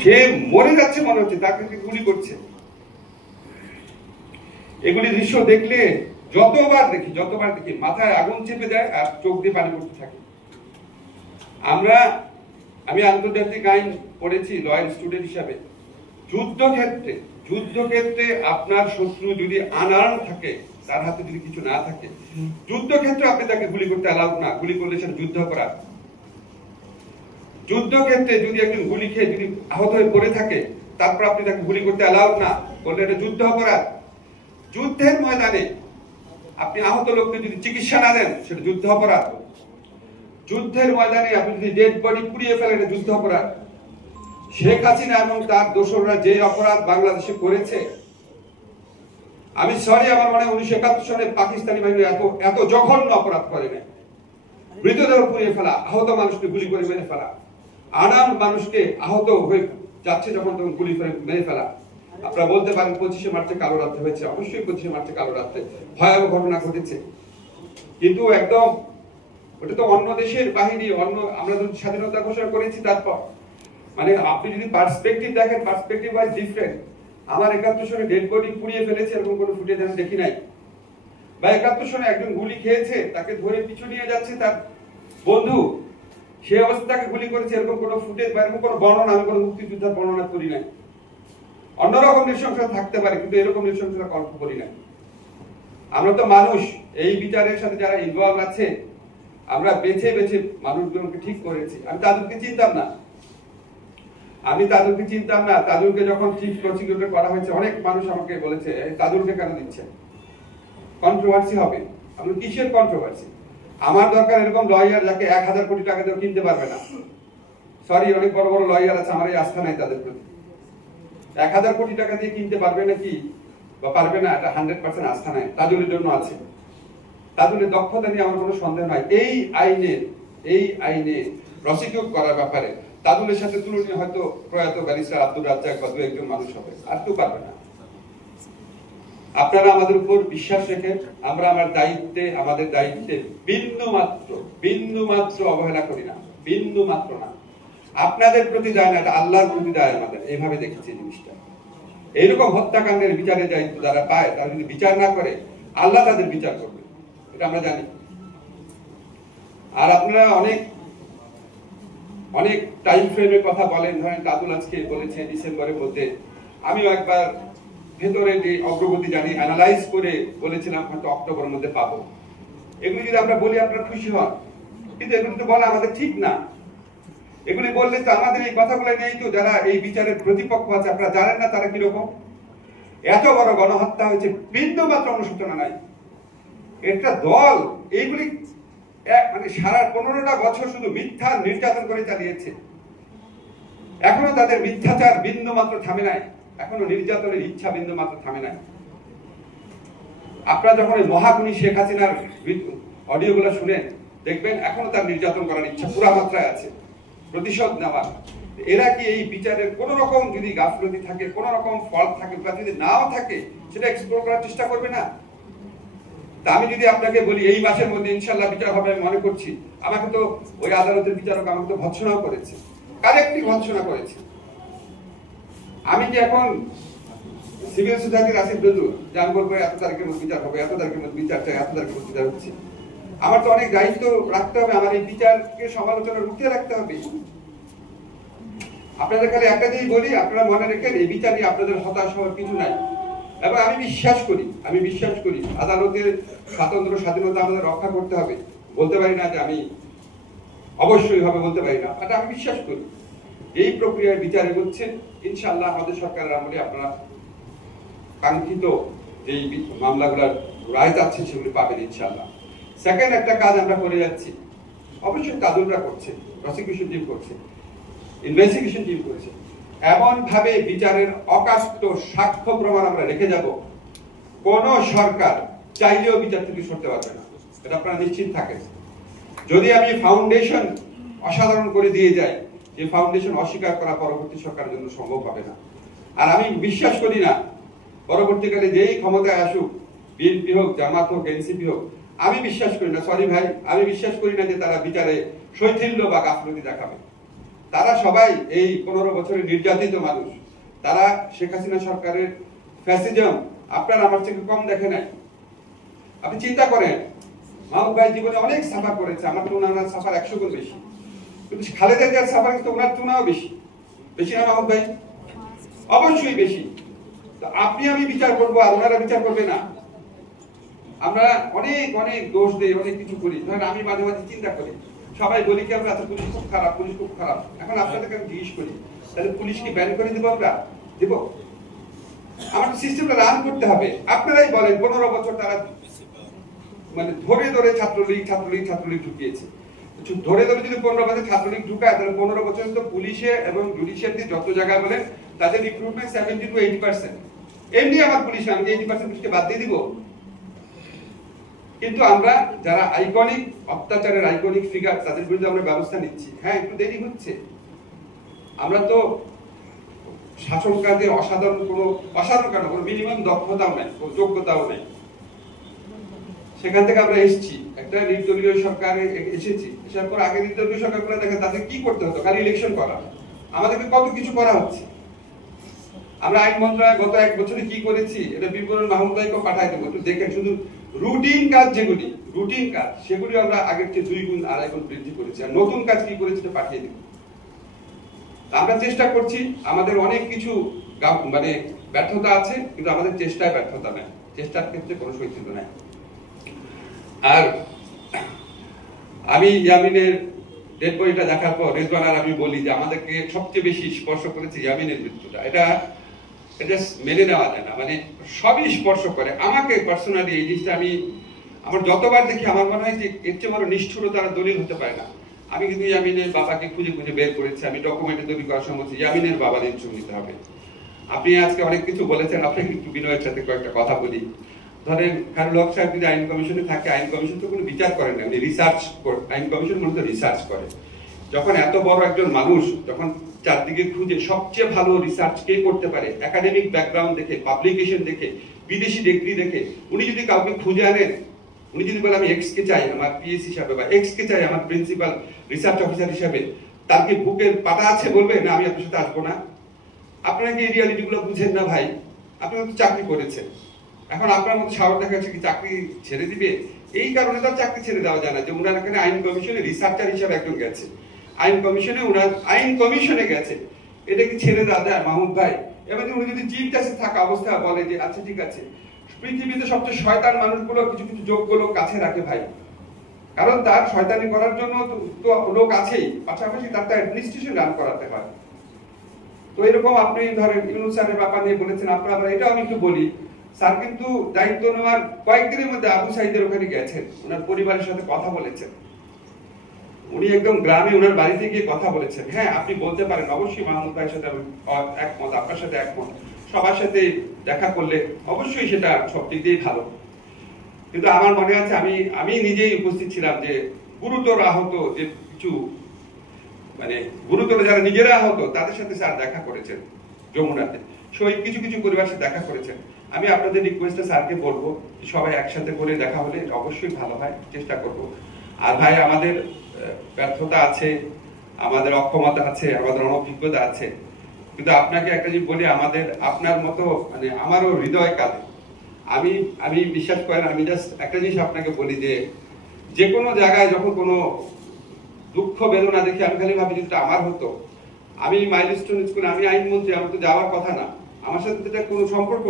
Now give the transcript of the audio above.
সে মরে যাচ্ছে মনে হচ্ছে, তাকে গুলি করছে। এগুলি দৃশ্য দেখলে যতবার দেখি মাথায় আগুন চেপে দেয় আর চোখ দিয়ে পানি পড়তে থাকে। আমি আন্তর্জাতিক আইন পড়েছি লয়ার স্টুডেন্ট হিসাবে। যুদ্ধক্ষেত্রে আপনার শত্রু যদি আনআর্ম থাকে, তার হাতে যদি কিছু না থাকে, যুদ্ধক্ষেত্রে আপনি তাকে গুলি করতে অ্যালাউ না। গুলি করলে সেটা যুদ্ধ অপরাধ। যুদ্ধক্ষেত্রে যদি একজন গুলি খেয়ে যদি আহত হয়ে পড়ে থাকে, তারপর আপনি তাকে গুলি করতে অ্যালাউ না করলে এটা যুদ্ধ অপরাধ। যুদ্ধের ময়দানে আপনি আহত লোককে যদি চিকিৎসা না দেন, সেটা যুদ্ধ অপরাধ। যুদ্ধের ময়দানে আপনি যদি ডেড বডি পুড়িয়ে ফেলেন, এটা যুদ্ধ অপরাধ। শেখ হাসিনা এবং তার দোসররা যে অপরাধ বাংলাদেশে করেছে, আমি সরি, আমার মনে হয় 1971 সালে পাকিস্তানি বাহিনী এত জঘন্য অপরাধ করে না। মৃতদেহ পুড়িয়ে ফেলা, আহত মানুষকে গুলি করে মেরে ফেলা, আনাম মানুষকে আহত হয়ে যাচ্ছে যখন তখন গুলি করে মেরে ফেলা। আপনারা বলতে পারেন 25শে মার্চে কালো রাত্রে হয়েছে, অবশ্যই 25শে মার্চে কালো রাত্রে ভয়াবহ ঘটনা ঘটেছে, কিন্তু একদম ওটা তো অন্য দেশের বাহিনী, আমরা তো স্বাধীনতা ঘোষণা করেছি তারপর। মানে আপনি যদি পার্সপেক্টিভ দেখেন, পার্সপেক্টিভ ওয়াইজ ডিফারেন্ট। আমার 71 সনে ডেড বডি পুড়িয়ে ফেলেছে এরকম কোনো ফুটেজ আমি দেখি নাই। বা 71 সনে একজন গুলি খেয়েছে, তাকে ধরে পিছু নিয়ে যাচ্ছে তার বন্ধু, সে অবস্থাকে গুলি করেছে, এরকম কোনো ফুটেজ বা এরকম কোনো বর্ণনা আমি কোনো মুক্তিযোদ্ধার বর্ণনা করি নাই। অন্যরকম নৃশংসতা থাকতে পারে, কিন্তু এরকম নৃশংসতা কল্পনা করি নাই। আমরা তো মানুষ, এই বিচারের সাথে যারা ইনভলভ আছে, আমরা বেছে বেছে মানুষগুলোকে ঠিক করেছি। আমি তাদেরকে চিনতাম না। তাদেরকে যখন চিফ প্রসিকিউটর করা হয়েছে, অনেক মানুষ আমাকে বলেছে তাদেরকে কেন দিচ্ছেন, কন্ট্রোভার্সি হবে। আমি কিসের কন্ট্রোভার্সি? আমার দরকার এরকম লয়ার যাকে 1000 কোটি টাকা দিয়ে কিনতে পারবে না। সরি, অনেক বড় বড় লয়ার আছে, আমার এই আস্থা নাই তাদের প্রতি। 1000 কোটি টাকা দিয়ে কিনতে পারবে নাকি বা পারবে না, এটা 100% আস্থা নাই। তাজুলের জন্য আছে, তাজুলের দক্ষতা নিয়ে আমার কোনো সন্দেহ নাই। এই আইনে প্রসিকিউট করার ব্যাপারে তাজুলের সাথে তুলনীয় হয়তো প্রয়াত ব্যারিস্টার আব্দুর রাজ্জাক বা দু একজন মানুষ হবে, আর কেউ পারবে না। আপনারা আমাদের উপর বিশ্বাস রেখে আমরা আমাদের দায়িত্বে বিন্দু মাত্র অবহেলা করি না, বিন্দু মাত্র না। আপনাদের প্রতি দায় না, এটা আল্লাহর প্রতি দায় আমাদের। এইভাবে দেখেছি জিনিসটা। এইরকম হত্যাকাণ্ডের বিচারে দায়িত্ব যারা পায়, তারা যদি বিচার না করে, আল্লাহ তাদের বিচার করবে, এটা আমরা জানি। আর আপনারা অনেক টাইম ফ্রেমের কথা বলেন, ধরেন তাজুল আজকে বলেছে ডিসেম্বরের মধ্যে, আমিও একবার ভেতরে যে অগ্রগতি জানি অ্যানালাইজ করে বলেছিলাম হয়তো অক্টোবরের মধ্যে পাবো। এগুলি যদি আমরা বলি আপনারা খুশি হন, কিন্তু এগুলি তো বলা আমাদের ঠিক না। এগুলি বললে তো আমাদের এই কথাগুলো নেই তো, যারা এই বিচারের প্রতিপক্ষ আছে, আপনারা জানেন না তারা কিরকম। এত বড় গণহত্যা হয়েছে, বিন্দু মাত্র অনুশোচনা নাই। একটা দল এইগুলি মানে সারা 15টা বছর শুধু মিথ্যা নির্যাতন করে চালিয়েছে। এখনো তাদের মিথ্যাচার বিন্দু মাত্র থামে নাই, এখনো নির্যাতনের ইচ্ছা বিন্দু মাত্র থামে নাই। আপনারা যখন মহাগুণী শেখ হাসিনার অডিওগুলো শুনেন, দেখবেন এখনো তার নির্যাতন করার ইচ্ছা পুরা মাত্রায় আছে, প্রতিশোধ নেওয়ার। এরা কি এই বিচারের কোন রকম যদি গাফলতি থাকে, কোন রকম ফল্ট থাকে, বা যদি নাও থাকে, সেটা এক্সপ্লোর করার চেষ্টা করবে না? তা আমি যদি আপনাকে বলি এই মাসের মধ্যে ইনশাআল্লাহ বিচার হবে, আমি মনে করছি, আমাকে তো ওই আদালতের বিচারক আমাকে তো ভৎসনাও করেছে, কালেক্টিভ ভৎসনা করেছে। আমি কি এখন সিভিল সোসাইটির আসিফ নজরুল যে আমি বলবো এত তারিখের মধ্যে বিচার হবে, এত তারিখের মধ্যে বিচার চাই, এত তারিখের মধ্যে বিচার হচ্ছে? আমার তো অনেক দায়িত্ব রাখতে হবে, আমার এই বিচারকে সমালোচনার উঠিয়ে রাখতে হবে। আপনাদের খালি একটা জিনিস বলি, আপনারা মনে রেখেন এই বিচার নিয়ে আপনাদের হতাশ হওয়ার কিছু নাই। এবং আমি বিশ্বাস করি আদালতের স্বাধীনতা আমাদের রক্ষা করতে হবে। বলতে পারি না যে আমি অবশ্যই হবে, বলতে পারি না, এটা আমি বিশ্বাস করি। এই প্রক্রিয়ায় বিচার এগোচ্ছে, ইনশাআল্লাহ আমাদের সরকারের আমলে আপনারা কাঙ্ক্ষিত যেই মামলাগুলোর রায় যাচ্ছে সেগুলি পাবেন ইনশাআল্লাহ। সেকেন্ড একটা কাজ আমরা করে যাচ্ছি, অবশ্যই তাজুলরা করছে, প্রসিকিউশন টিম করছে, ইনভেস্টিগেশন টিম করেছে। এমন ভাবে বিচারের অকাট্য সাক্ষ্য প্রমাণ আমরা রেখে যাব, কোন সরকার চাইলেও বিচার থেকে সরতে পারবে না, এটা আপনারা নিশ্চিত থাকেন। যদি আমি ফাউন্ডেশন অসাধারণ করে দিয়ে যাই, যে ফাউন্ডেশন অস্বীকার করা পরবর্তী সরকারের জন্য সম্ভব হবে না। আর আমি বিশ্বাস করি না পরবর্তীকালে যেই ক্ষমতায় আসুক, বিএনপি হোক, জামাত হোক, এনসিপি হোক, আমি বিশ্বাস করি না, সরি ভাই, আমি বিশ্বাস করি না যে তারা বিচারে শৈথিল্য বা গাফলতি দেখাবে। তারা সবাই এই 15 বছরের নির্যাতিত মানুষ। তারা শেখ হাসিনা সরকারের ফ্যাসিজম আপনার আমার থেকে কম দেখে নাই। আপনি চিন্তা করেন, মাহবুব ভাই জীবনে অনেক সাফার করেছে, আমার তো ওনার সাফার 100 গুণ বেশি, কিন্তু খালেদা জিয়ার সাফার কিন্তু ওনার তুলনাও বেশি। বেশি না মাহবুব ভাই? অবশ্যই বেশি। তো আপনি আমি বিচার করবো আর ওনারা বিচার করবে না? আমরা অনেক অনেক দোষ দিই, অনেক কিছু করি। ধরেন আমি মাঝে মাঝে চিন্তা করি, সবাই বলি কি আমরা পুলিশ খুব খারাপ, পুলিশ খুব খারাপ। এখন আপনাদেরকে আমি জিজ্ঞেস করি, তাহলে পুলিশকে ব্যান করে দিব আমরা? দিব? আমাদের সিস্টেমটা রান করতে হবে। আপনারাই বলেন 15 বছর তারা মানে ধরে ধরে ছাত্রলীগ ঢুকিয়েছে। ধরে ধরে যদি 15 বছর ছাত্রলীগ ঢুকায়, তাহলে 15 বছর তো পুলিশে এবং জুডিশিয়ারিতে যত জায়গায় বলেন তাদের রিক্রুটমেন্ট 70 to 80%। এমনি আমার পুলিশ, আমি 80% পুলিশকে বাদ দিয়ে দিব? কিন্তু আমরা যারা আইকনিক অত্যাচারের আইকনিক ফিগার, তাদের বিরুদ্ধে আমরা ব্যবস্থা নিচ্ছি। হ্যাঁ, একটু দেরি হচ্ছে। আমরা তো শাসন কাজে অসাধারণ কোনো মিনিমাম দক্ষতাও নেই, কোনো যোগ্যতাও নেই। সেখান থেকে আমরা এসেছি, একটা নির্দলীয় সরকারে এসেছি। এসব পর আগে নির্দলীয় সরকার করে দেখেন তাদের কি করতে হতো, খালি ইলেকশন করা। আমাদেরকে কত কিছু করা হচ্ছে। আমরা আইন মন্ত্রণালয় গত 1 বছরে কি করেছি, এটা বিবরণ মাহমুদ ভাইকে পাঠাই দেবো, একটু দেখেন। শুধু রুটিন কাজ যেগুলি, রুটিন কাজ, সেগুলি আমরা আগের চেয়ে 2 গুণ 2.5 গুণ বৃদ্ধি করেছি। আর নতুন কাজ কি করেছি এটা পাঠিয়ে দেব। আমরা চেষ্টা করছি। আমাদের অনেক কিছু মানে ব্যর্থতা আছে, কিন্তু আমাদের চেষ্টায় ব্যর্থতা নেই, চেষ্টার ক্ষেত্রে কোনো শৈথিল্য নাই। আর আমি ইয়ামিনের ডেড বডিটা দেখার পর রেজওয়ান আর আমি বলি যে আমাদেরকে সবচেয়ে বেশি স্পর্শ করেছে ইয়ামিনের মৃত্যুটা। এটা মেনে নেওয়া যায় না, মানে সবই স্পর্শ করে আমাকে পার্সোনালি। এই জিনিসটা আমি আমার যতবার দেখি আমার মনে হয় যে এর চেয়ে বড় নিষ্ঠুরতার দলিল হতে পারে না। আমি কিন্তু ইয়ামিনের বাবাকে খুঁজে খুঁজে বের করেছি। আমি ডকুমেন্টে তৈরি করার সময় ইয়ামিনের বাবার ইন্টারভিউ নিতে হবে। আপনি আজকে অনেক কিছু বলেছেন, আপনাকে একটু বিনয়ের সাথে কয়েকটা কথা বলি। ধরেন কারুল হক সাহেব যদি আইন কমিশনে থাকে, আইন কমিশন তো কোনো বিচার করে না, উনি রিসার্চ করে। আইন কমিশন মূলত রিসার্চ করে। যখন এত বড় একজন মানুষ যখন চারদিকে খুঁজে সবচেয়ে ভালো রিসার্চ কে করতে পারে, একাডেমিক ব্যাকগ্রাউন্ড দেখে, পাবলিকেশন দেখে, বিদেশি ডিগ্রি দেখে, উনি যদি কাউকে খুঁজে আনেন, উনি যদি বলে আমি এক্স কে চাই আমার পিএস হিসাবে, বা এক্স কে চাই আমার প্রিন্সিপাল রিসার্চ অফিসার হিসাবে, তার কি বুকের পাটা আছে বলবে না আমি আপনার সাথে আসবো না? আপনারা কি এই রিয়ালিটি গুলো বুঝেন না ভাই? আপনি তো চাকরি করেছেন, এখন আপনার মতো সাহস দেখা যাচ্ছে কি চাকরি ছেড়ে দিবে? এই কারণে তো চাকরি ছেড়ে দেওয়া যায় না যে উনার এখানে আইন কমিশনে রিসার্চার হিসাবে একজন গেছে, আইন কমিশনে গেছে, এটা কি ছেড়ে দেওয়া যায় মাহমুদ ভাই? এবার উনি যদি চিফ জাস্টিস থাকা অবস্থা বলে যে আচ্ছা ঠিক আছে, পৃথিবীতে সবচেয়ে শয়তান মানুষগুলো কিছু কিছু যোগ্য লোক কাছে রাখে ভাই, কারণ তার শয়তানি করার জন্য তো লোক আছেই, পাশাপাশি তার তো অ্যাডমিনিস্ট্রেশন রান করাতে হয়। তো এরকম আপনি ধরেন ইউনুস স্যারের ব্যাপার নিয়ে বলেছেন, আপনারা আবার এটাও আমি একটু বলি, স্যার কিন্তু দায়িত্ব নেওয়ার কয়েকদিনের মধ্যে আবু সাইদের ওখানে গেছেন, ওনার পরিবারের সাথে কথা বলেছেন, উনি একদম গ্রামে ওনার বাড়িতে গিয়ে কথা বলেছেন। হ্যাঁ, আপনি বলতে পারেন অবশ্যই মাহমুদ ভাইয়ের সাথে একমত, আপনার সাথে একমত, সবার সাথে দেখা করলে অবশ্যই সেটা সব দিক দিয়েই ভালো। কিন্তু আমার মনে আছে আমি নিজেই উপস্থিত ছিলাম যে গুরুতর আহত যে কিছু মানে গুরুতর যারা নিজেরা আহত তাদের সাথে স্যার দেখা করেছেন যমুনাতে, শহীদ কিছু কিছু পরিবারের সাথে দেখা করেছেন। আমি আপনাদের রিকোয়েস্টে স্যারকে বলবো সবাই একসাথে করে দেখা হলে অবশ্যই ভালো হয়, চেষ্টা করব। আর ভাই আমাদের ব্যর্থতা আছে, আমাদের অক্ষমতা আছে, আমাদের অনভিজ্ঞতা আছে, কিন্তু আপনাকে একটা জিনিস বলি, আমাদের আপনার মতো মানে আমারও হৃদয় কাঁদে। আমি বিশ্বাস করেন, আমি জাস্ট একটা জিনিস আপনাকে বলি যে কোনো জায়গায় যখন কোনো দুঃখ বেদনা দেখি আমি খালি ভাবি যেটা আমার হতো। আমি মাইলস্টোন স্কুলে, আমি আইনমন্ত্রী, আমার তো যাওয়ার কথা না, আমার সাথে এটা কোনো সম্পর্ক